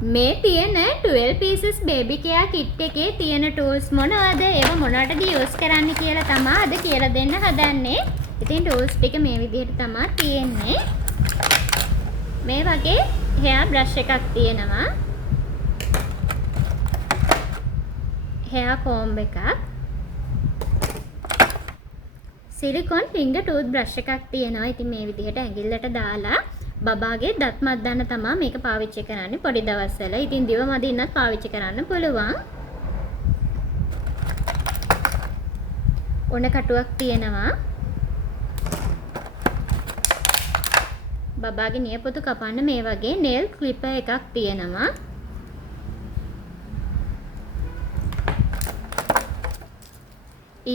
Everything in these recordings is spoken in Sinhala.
මේ තියෙන 12 pieces baby care kit එකේ තියෙන tools මොනවද? ඒවා මොනවටද use කරන්න කියලා තමයි අද කියලා දෙන්න හදන්නේ. ඉතින් tools ටික මේ විදිහට තමයි තියෙන්නේ. මේ වගේ hair brush එකක් තියෙනවා. hair comb එකක්. silicone finger toothbrush එකක් තියෙනවා. ඉතින් මේ විදිහට ඇඟිල්ලට දාලා බබාගේ දත් මද්දන්න තමයි මේක පාවිච්චි කරන්නේ පොඩි දවස්වල. ඉතින් දිව මදින්නත් පාවිච්චි කරන්න පුළුවන්. උණ කටුවක් තියෙනවා. බබාගේ නියපොතු කපන්න මේ වගේ nail clipper එකක් තියෙනවා.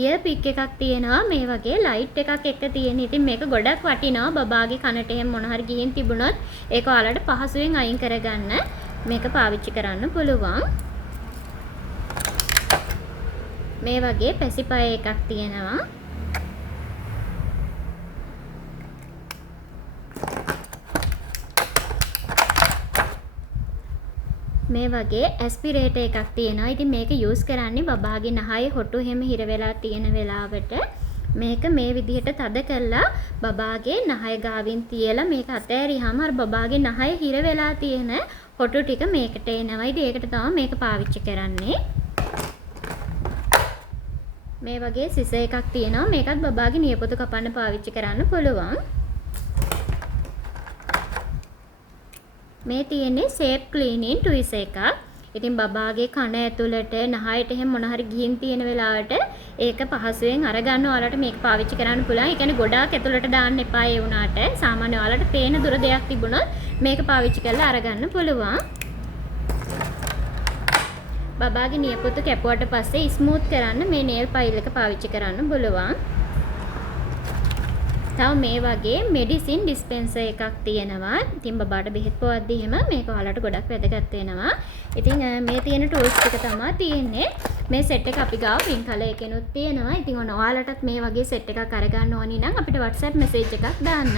ear pick එකක් තියෙනවා. මේ වගේ light එකක් එක තියෙන. ඉතින් මේක ගොඩක් වටිනවා. බබාගේ කනට එහෙම මොන හරි ගිහින් තිබුණොත් ඒක ඔයාලට පහසුවෙන් අයින් කරගන්න මේක පාවිච්චි කරන්න පුළුවන්. මේ වගේ පැසිපය එකක් තියෙනවා. මේ වගේ ඇස්පිරේටර් එකක් තියෙනවා. ඉතින් මේක යූස් කරන්නේ බබාගේ නහයේ හොටු හැම හිර වෙලා තියෙන වෙලාවට මේක මේ විදිහට තද කරලා බබාගේ නහය ගාවින් තියලා මේක අතෑරියාම අර බබාගේ නහය හිර වෙලා තියෙන හොටු ටික මේකට එනවා. ඉතින් ඒකට තමයි මේක පාවිච්චි කරන්නේ. මේ වගේ සිස එකක් තියෙනවා. මේකත් බබාගේ නියපොතු කපන්න පාවිච්චි කරන්න පුළුවන්. මේ තියෙන්නේ shape cleaning tools එකක්. ඉතින් බබාගේ කන ඇතුළට නහයට එහෙම මොන හරි ගිහින් තියෙන වෙලාවට ඒක පහසුවෙන් අරගන්න ඔයාලට මේක පාවිච්චි කරන්න පුළුවන්. ඒ කියන්නේ ගොඩාක් ඇතුළට දාන්න එපා ඒ වුණාට. සාමාන්‍ය ඔයාලට පේන දුර දෙයක් තිබුණොත් මේක පාවිච්චි කරලා අරගන්න පුළුවන්. බබාගේ නියපොතු කැපුවට පස්සේ ස්මූත් කරන්න මේ nail file එක පාවිච්චි කරන්න පුළුවන්. තව මේ වගේ මෙඩිසින් ඩිස්පෙන්සර් එකක් තියෙනවා. ඉතින් බබාට බෙහෙත් පොවද්දි එහෙම මේක ඔයාලට ගොඩක් වැදගත් වෙනවා. ඉතින් මේ තියෙන ටූල්ස් ටික තමයි තියෙන්නේ. මේ සෙට් එක අපි ගාව පින්ක් කලර් එකෙනුත් තියෙනවා. ඉතින් ඔයාලටත් මේ වගේ සෙට් එකක් අරගන්න ඕනි නම් අපිට WhatsApp message එකක් දාන්න.